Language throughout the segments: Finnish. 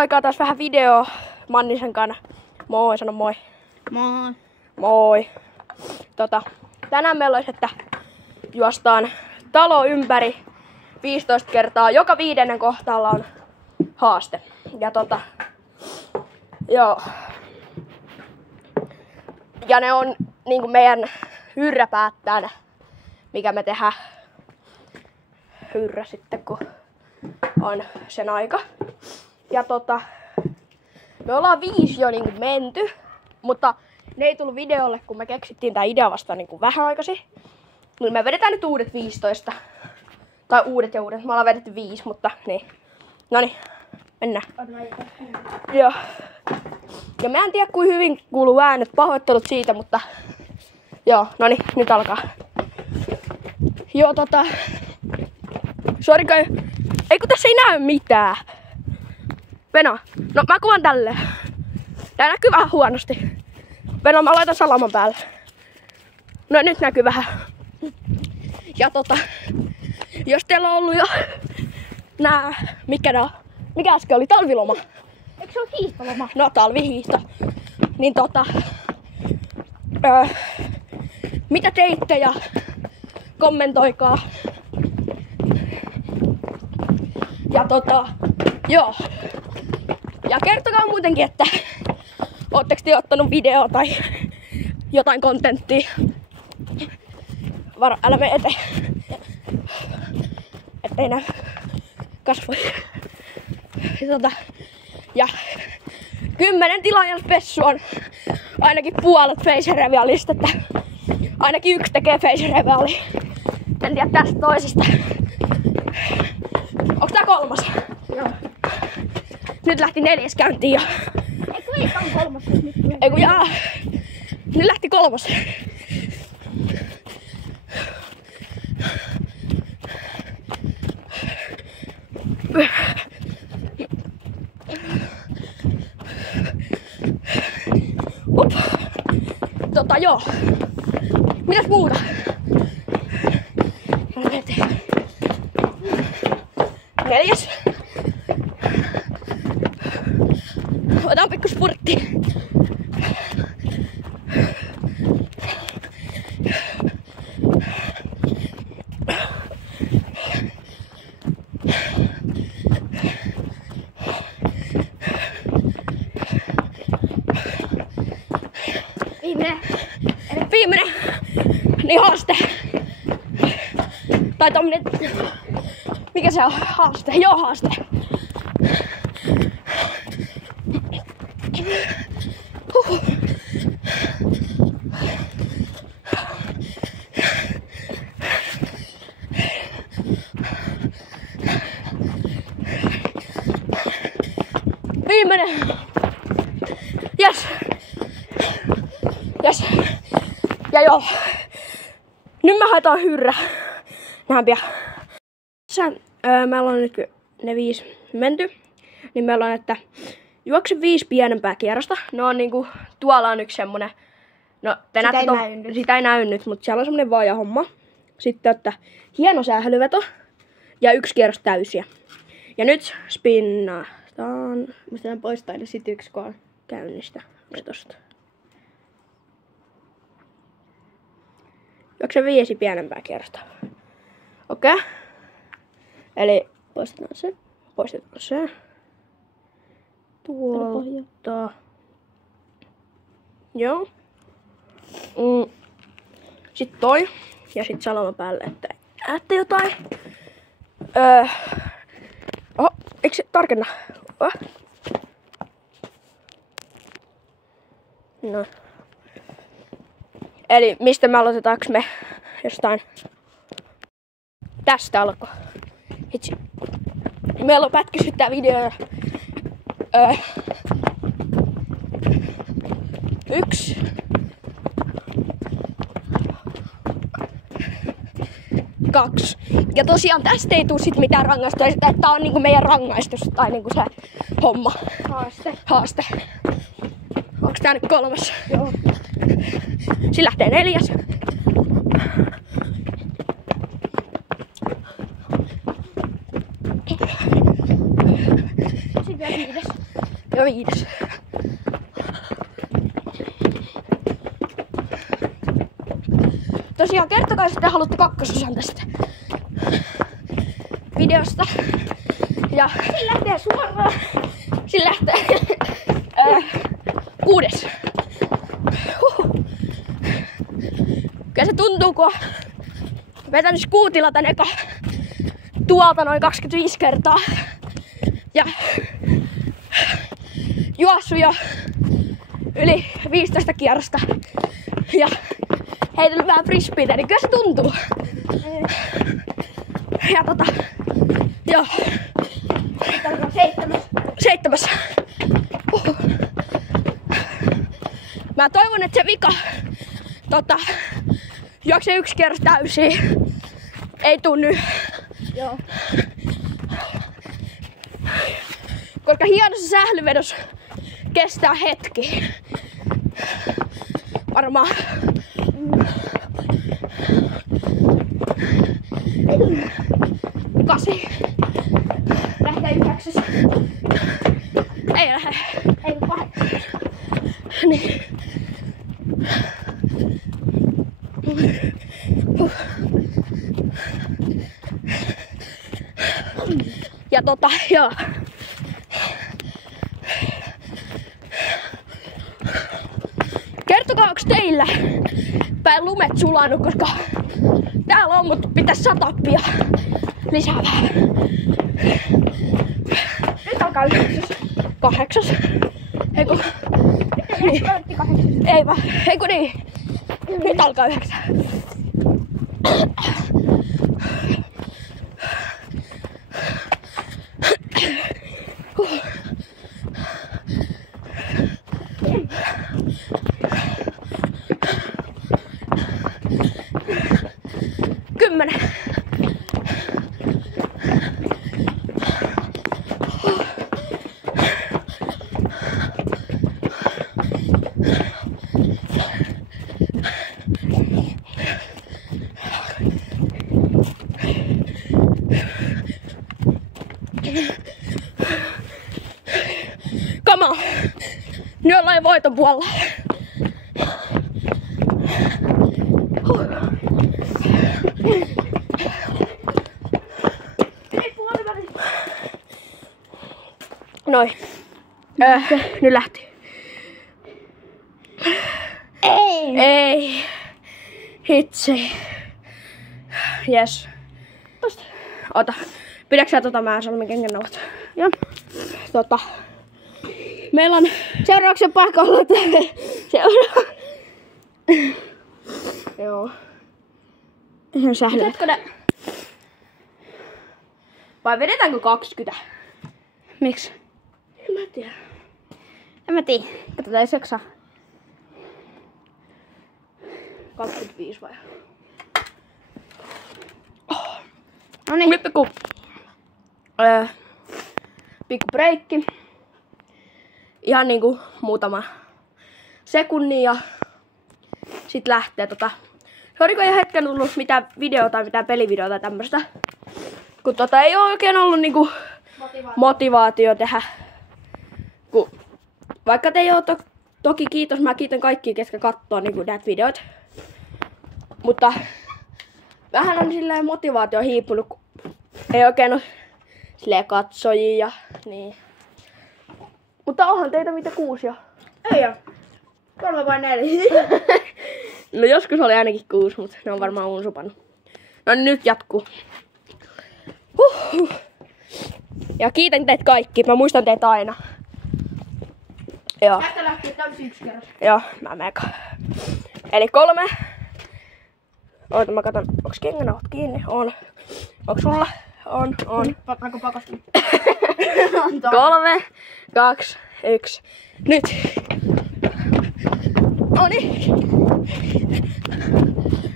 Aikaa taas vähän video Mannisen kanssa. Moi, sano moi. Moi. Moi. Tänään meillä olisi, että juostaan talo ympäri 15 kertaa. Joka 5. kohtalla on haaste. Ja joo. Ja ne on niinku meidän hyrrä päättää, mikä me tehdään. Hyrrä sitten, kun on sen aika. Ja me ollaan 5 jo niinku menty, mutta ne ei tullut videolle, kun me keksittiin tää idea vasta niinku vähän aikaisin. Niin me vedetään nyt uudet 15. Tai uudet. Me ollaan vedetty 5, mutta niin. Noniin, mennään. Joo. Ja mä en tiedä, kuin hyvin kuuluu äänet, pahoittelut siitä, mutta joo, noniin, nyt alkaa. Joo, sori kai. Ei kun tässä ei näy mitään. Venä, no mä kuvan tälleen. Tää näkyy vähän huonosti. Venä, mä laitan salaman päälle. No nyt näkyy vähän. Ja jos teillä on ollut jo mikä äsken oli? Talviloma. Eikö se ole hiihtoloma? No talvihiihto. Niin mitä teitte ja kommentoikaa. Ja joo. Ja kertokaa muutenkin, että ootteko te ottanut video tai jotain kontenttia. Varo, älä mene eteen. Ettei näy kasvoja. Ja 10 tilaajanspessu on ainakin puolet face revealista, että ainakin 1 tekee face reveali. En tiedä tästä toisesta. Onks tää 3? Joo. Nyt lähti 4. käyntiin jo. Eikö ei tää on 3 nyt? Eiku jaa. Nyt lähti 3. Up. Joo. Mitäs muuta? Mennään eteen. 4. Otan pikku spurtti. Viimeinen. Niin haaste. Tai tommonen. Mikä se on? Haaste. Joo, haaste. Viimeinen. Yes. Yes. Ja joo. Nyt me haetaan hyrrä. Nähdään pian. Meillä on nyt ne 5 menty. Niin meillä on, että juokse 5 pienempää kierrosta. Ne on niinku, tuolla on yksi semmonen. No, sitä ei näy nyt, mutta siellä on semmonen vaaja homma. Sitten, että hieno sählyveto. Ja 1 kierros täysiä. Ja nyt spinnataan. Musta poistaa edes sit 1 kun on käynnistä. Se tosta. Juokse 5 pienempää kierrosta. Okei. Eli poistetaan se. Tuolta. Joo. Sitten toi. Ja sit salama päälle, että näette jotain. Oho, eikö se tarkenna? No. Eli mistä me aloitetaanko me jostain tästä alkoi. Hitsi. Meillä on pätkisyt tää video. 1. 2. Ja tosiaan tästä ei tuu sit mitään rangaistusta. Tää on niinku meidän rangaistus tai niinku se homma. Haaste. Onks tää nyt 3? Joo. Siinä lähtee 4. Sitten vielä 5. Ja 5. Tosiaan kertokaa sitten haluatte 2. tästä videosta. Ja Sillä lähtee suoraan. sillä lähtee 6. Kyllä se tuntuu, kun on vetänyt skuutilla tän eka tuolta noin 25 kertaa. Ja juossut jo yli 15 kierrosta. Ja heitellyt vähän frisbeitä, niin kyllä se tuntuu. Ja joo. 7. Mä toivon, että se vika juoksee 1 kierros täysin. Ei tuu nyt. Joo. Koska hienossa sählyvedossa kestää hetki. Varmaan. Kasi. Lähtee 9. Ei lähde. Ei 8. Niin. Ja joo. Kertokaa, onks teillä päin lumet sulanut, koska täällä on, mutta pitäis sataa pian lisää vähän. Nyt alkaa 9. 8. Eiku. Niin. 8. Ei vaan. Eiku niin. Nyt alkaa 9. Kymmenen. Come on. Nyt ollaan jo voiton puolella. Noin. Nyt lähti. Ei. Hitsi. Jes. Tosta. Ota. Pidätkö sä mä sanon mikä kengenauhat? Joo. Meillä on Seuraavaksi paikalla. Joo. Ihan sählyä. Otatko ne? Vai vedetäänkö 20? Miksi? En mä tiedä. En mä tiedä. Katsotaan jos jaksaa. 25 vai? No niin. Nyt pikku breikki. Ihan niinku muutama sekunnin ja sit lähtee Sori kun ei hetken tullut mitään videota tai mitään pelivideota tai tämmöstä. Kun ei oo oikein ollut niinku motivaatio tehdä. Vaikka te ei oo toki kiitos, mä kiitän kaikkia ketkä kattoo niinku näitä videoita. Mutta vähän on silleen motivaatio hiipunut, kun ei oikein oo silleen katsojia ja niin. Mutta onhan teitä mitä 6 jo. Ei oo. 3 vai 4. No joskus oli ainakin 6, mutta ne on varmaan unsupannut. No niin, nyt jatkuu. Ja kiitän teitä kaikki. Mä muistan teitä aina. Joo. Tästä lähtee täysin 1 kerros. Joo, mä mega. Eli 3. Oota, mä katon, onks kengänauhat kiinni? On. Onks sulla? On. Pannaanko pakosti? 3, 2, 1. Nyt! Noniin!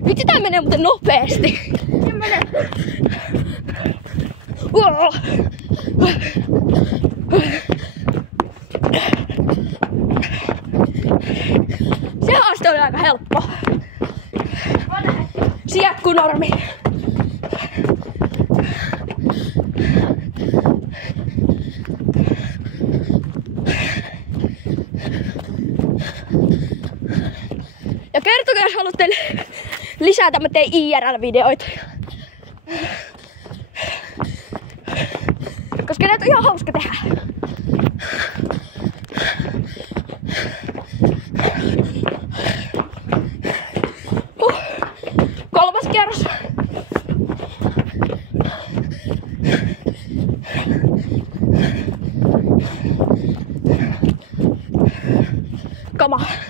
Nyt tää menee muuten nopeesti. Se menee. Se haaste oli aika helppo. Sieltä kun normi. sitten lisätä, mä tein IRL-videoita. Koska näitä on ihan hauska tehdä. Kolmas kierros. Come on.